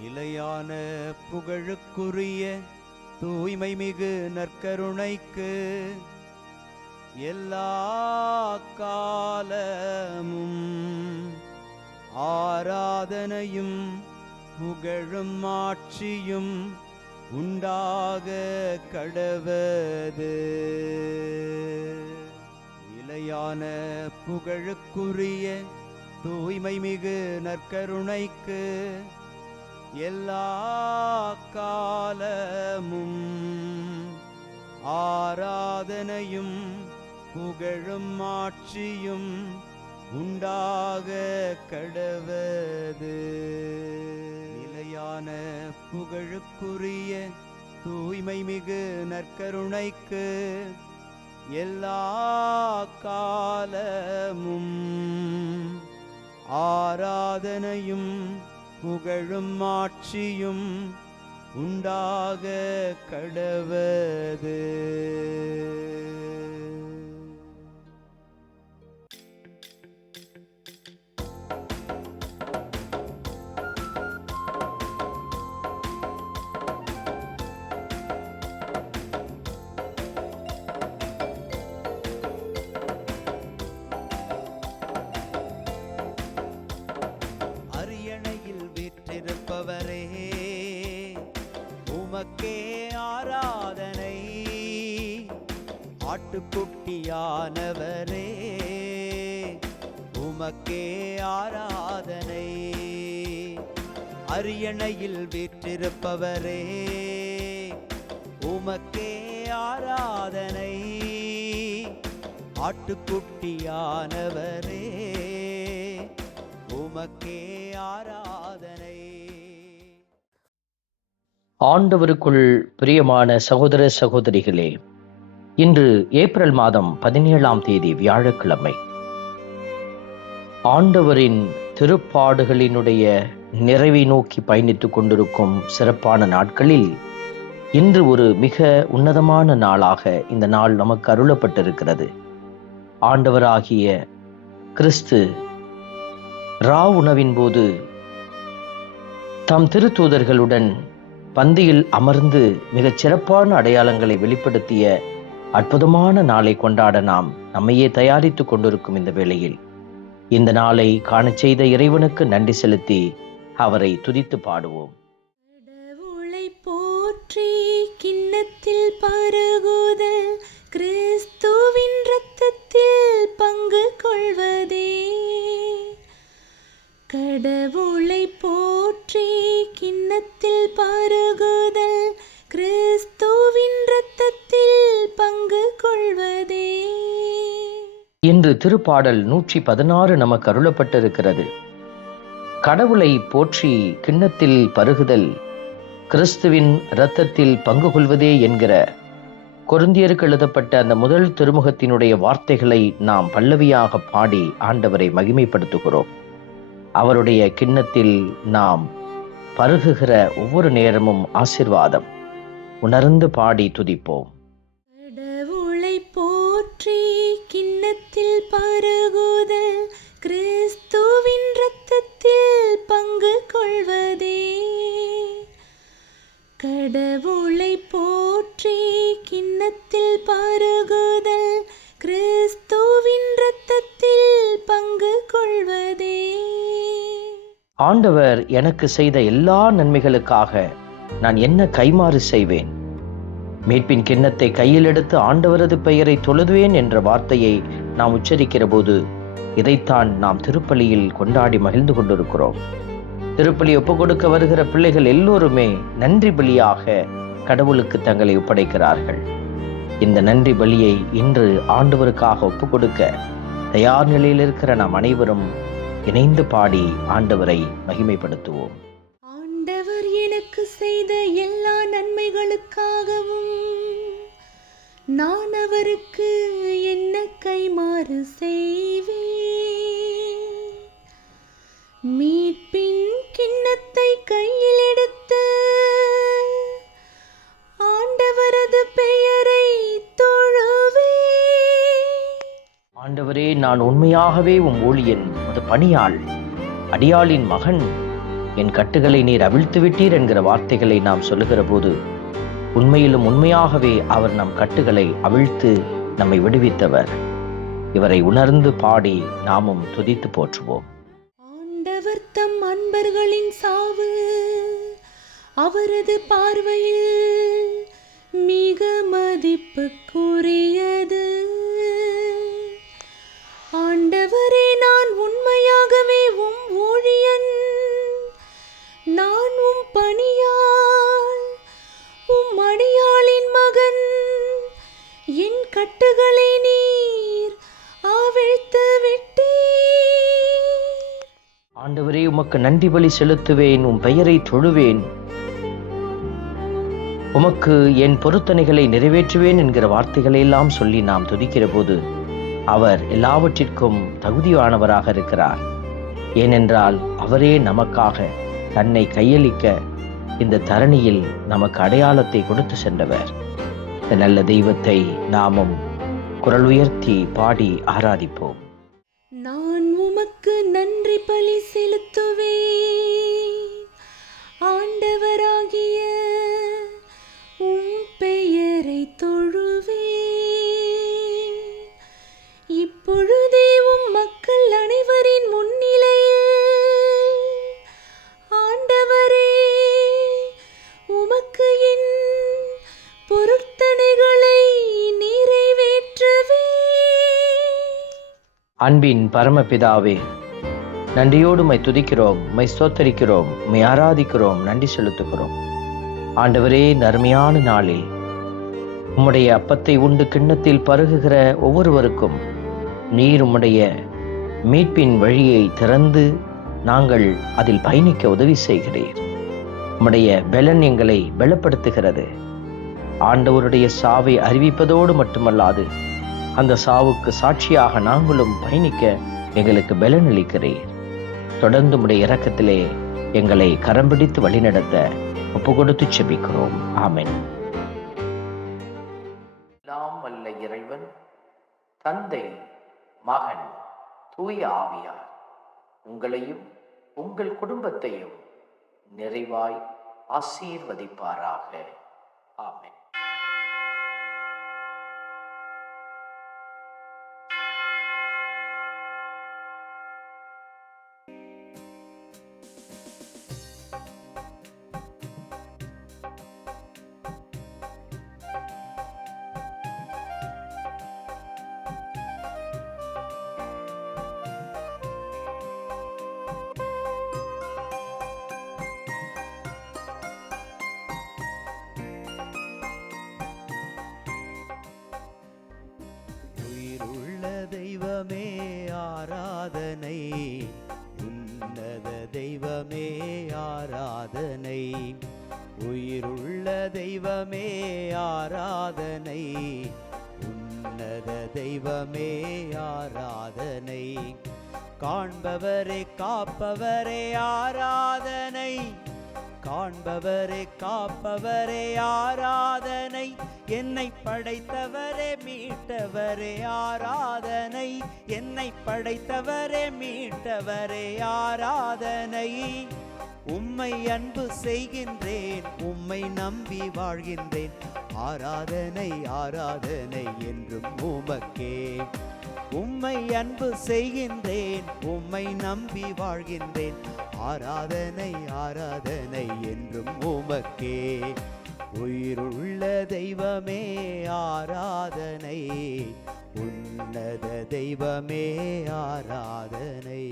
நிலையான புகழுக்குரிய தூய்மை மிகு நற்கருணைக்கு எல்லா காலமும் ஆராதனையும் புகழும் ஆட்சியும் உண்டாக கடவது. நிலையான புகழுக்குரிய தூய்மை மிகு நற்கருணைக்கு எல்லா காலமும் ஆராதனையும் புகழும் ஆட்சியும் உண்டாக கடவது. நிலையான புகழுக்குரிய தூய்மை மிகு நற்கருணைக்கு எல்லா காலமும் ஆராதனையும் புகழும் ஆட்சியும் உண்டாக கடவது. வீற்றிருப்பவரே உமக்கே ஆராதனை. ஆட்டுக்குட்டியானவரே உமக்கே ஆராதனை. அரியணையில் வீற்றிருப்பவரே உமக்கே ஆராதனை. ஆட்டுக்குட்டியானவரே உமக்கே ஆராதனை. ஆண்டவருக்குள் பிரியமான சகோதர சகோதரிகளே, இன்று ஏப்ரல் மாதம் 17ஆம் தேதி வியாழக்கிழமை. ஆண்டவரின் திருப்பாடுகளினுடைய நிறைவை நோக்கி பயணித்துக் கொண்டிருக்கும் சிறப்பான நாட்களில் இன்று ஒரு மிக உன்னதமான நாளாக இந்த நாள் நமக்கு அருளப்பட்டிருக்கிறது. ஆண்டவராகிய கிறிஸ்து உணவின் போது தம் திருத்தூதர்களுடன் பந்தியில் அமர்ந்து மிகச் சிறப்பான அடையாளங்களை வெளிப்படுத்திய அற்புதமான நாளை கொண்டாட நாம் நம்மையே தயாரித்துக் கொண்டிருக்கும் இந்த வேளையில் இந்த நாளை காணச் செய்த இறைவனுக்கு நன்றி செலுத்தி அவரை துதித்து பாடுவோம். கடவுளை போற்றி கிண்ணத்தில் பருகுதல் கிறிஸ்துவின் இரத்தத்தில் பங்கு கொள்வதே. கடவுளை போற்றி கிண்ணத்தில் பருகுதல் கிறிஸ்துவின் இரத்தத்தில் பங்கு கொள்வதே. இன்று திருப்பாடல் 116 நமக்கு அருளப்பட்டிருக்கிறது. கடவுளை போற்றி கிண்ணத்தில் பருகுதல் கிறிஸ்துவின் இரத்தத்தில் பங்கு கொள்வதே என்கிற கொரிந்தியருக்கு எழுதப்பட்ட அந்த முதல் திருமுகத்தினுடைய வார்த்தைகளை நாம் பல்லவியாக பாடி ஆண்டவரை மகிமைப்படுத்துகிறோம். அவருடைய கிண்ணத்தில் நாம் பருகுகிற ஒவ்வொரு நேரமும் ஆசீர்வாதம். உணர்ந்து பாடி துதிப்போம். கடவுளை போற்றி கிண்ணத்தில் பருகுதல் கிறிஸ்துவின் இரத்தத்தில் பங்கு கொள்வதே. கடவுளை போற்றி கிண்ணத்தில் பருகுதல் கிறிஸ்துவின் இரத்தத்தில் பங்கு கொள்வதே. ஆண்டவர் எனக்கு செய்த எல்லா நன்மைகளுக்காக நான் என்ன கைமாறு செய்வேன்? மீட்பின் கிண்ணத்தை கையில் எடுத்து ஆண்டவரது பெயரை தொழுதுவேன் என்ற வார்த்தையை நாம் உச்சரிக்கிற போது இதைத்தான் நாம் திருப்பலியில் கொண்டாடி மகிழ்ந்து கொண்டிருக்கிறோம். திருப்பலி ஒப்புக் கொடுக்க வருகிற பிள்ளைகள் எல்லோருமே நன்றி பலியாக கடவுளுக்கு தங்களை ஒப்படைக்கிறார்கள். இந்த நன்றி பலியை இன்று ஆண்டவருக்காக ஒப்புக் கொடுக்க தயார் நிலையில் இருக்கிற நாம் அனைவரும் இணைந்து பாடி ஆண்டவரை மகிமைப்படுத்துவோம். ஆண்டவர் எனக்கு செய்த எல்லா நன்மைகளுக்காகவும் நான் அவருக்கு என்ன கைமாறு செய்வேன்? மீட்பின் கிண்ணத்தை கையில் எடுத்து ஆண்டவரது பெயரை தொழுவேன். ஆண்டவரே, நான் உண்மையாகவே உம் ஊழியன், உமது பணியாள், அடியாளின் மகன். என் கட்டுகளை நீர் அவிழ்த்து விட்டீர் என்கிற வார்த்தைகளை நாம் சொல்லுகிற போது உண்மையிலும் உண்மையாகவே அவர் நம் கட்டுகளை அவிழ்த்து நம்மை விடுவித்தவர். இவரை உணர்ந்து பாடி நாமும் துதித்து போற்றுவோம். ஆண்டவர் தம் அன்பர்களின் சாவு அவரது பார்வையில் மிக மதிப்புக்குரியது. ஆண்டவரே, நான் உண்மையாகவே உம் ஊழியன். நான் உம் பணியாள், உம் அடியாளின் மகன். என் கட்டுகளை நீர் அவிழ்த்து விட்டீர். ஆண்டவரே, உமக்கு நன்றி பலி செலுத்துவேன், உம் பெயரை தொழுவேன், உமக்கு என் பொருத்தனைகளை நிறைவேற்றுவேன் என்கிற வார்த்தைகளை எல்லாம் சொல்லி நாம் துதிக்கிற போது அவர் எல்லாவற்றிற்கும் தகுதியானவராக இருக்கிறார். ஏனென்றால் அவரே நமக்காக தன்னை கையளிக்க இந்த தரணியில் நமக்கு அடையாளத்தை கொடுத்து சென்றவர். இந்த நல்ல தெய்வத்தை நாமும் குரல் உயர்த்தி பாடி ஆராதிப்போம். நான் உமக்கு நன்றி பலி செலுத்துவேன், ஆண்டவராகிய உம் பெயரை தொழுவேன். இப்பொழுதே உம் மக்கள் அனைவரின் முன்னிலையில் ஆண்டவரே, உமக்கு என் பொருத்தனைகளை நிறைவேற்றவே. அன்பின் பரமபிதாவே, நன்றியோடு மை துதிக்கிறோம், மை ஸ்தோத்தரிக்கிறோம், மை ஆராதிக்கிறோம், நன்றி செலுத்துகிறோம். ஆண்டவரே, இந்த அருமையான நாளில் உம்முடைய அப்பத்தை உண்டு கிண்ணத்தில் பருகுகிற ஒவ்வொருவருக்கும் நீர் உம்முடைய மீட்பின் வழியை திறந்து நாங்கள் அதில் பயணிக்க உதவி செய்கிறீர். உம்முடைய பலன் எங்களை பலப்படுத்துகிறது. ஆண்டவருடைய சாவை அறிவிப்பதோடு மட்டுமல்லாது அந்த சாவுக்கு சாட்சியாக நாங்களும் பயணிக்க எங்களுக்கு பலன் அளிக்கிறீர். தொடர்ந்து உம்முடைய இரக்கத்திலே எங்களை கரம் பிடித்து வழிநடத்த ஒப்பு கொடுத்து செபிக்கிறோம். ஆமென். எல்லாம் வல்ல இறைவன், தந்தை, மகன், தூய ஆவியார் உங்களையும் உங்கள் குடும்பத்தையும் நிறைவாய் ஆசீர்வதிப்பாராக. ஆமென். தெய்வமே ஆராதனை, உன்னத தெய்வமே ஆராதனை, உயிருள்ள தெய்வமே ஆராதனை, உன்னத தெய்வமே ஆராதனை, காண்பவரே காப்பவரே ஆராதனை, காண்பவரே காப்பவரே ஆராதனை, என்னை படைத்தவரே மீட்டவரே ஆராதனை, என்னை படைத்தவரே மீட்டவரே ஆராதனை, உம்மை அன்பு செய்கின்றேன், உம்மை நம்பி வாழ்கின்றேன், ஆராதனை ஆராதனை என்றும் உமக்கே. உம்மை அன்பு செய்கின்றேன், உம்மை நம்பி வாழ்கின்றேன், ஆராதனை ஆராதனை என்றும் உமக்கே. உயிருள்ள தெய்வமே ஆராதனை, உன்னத தெய்வமே ஆராதனை.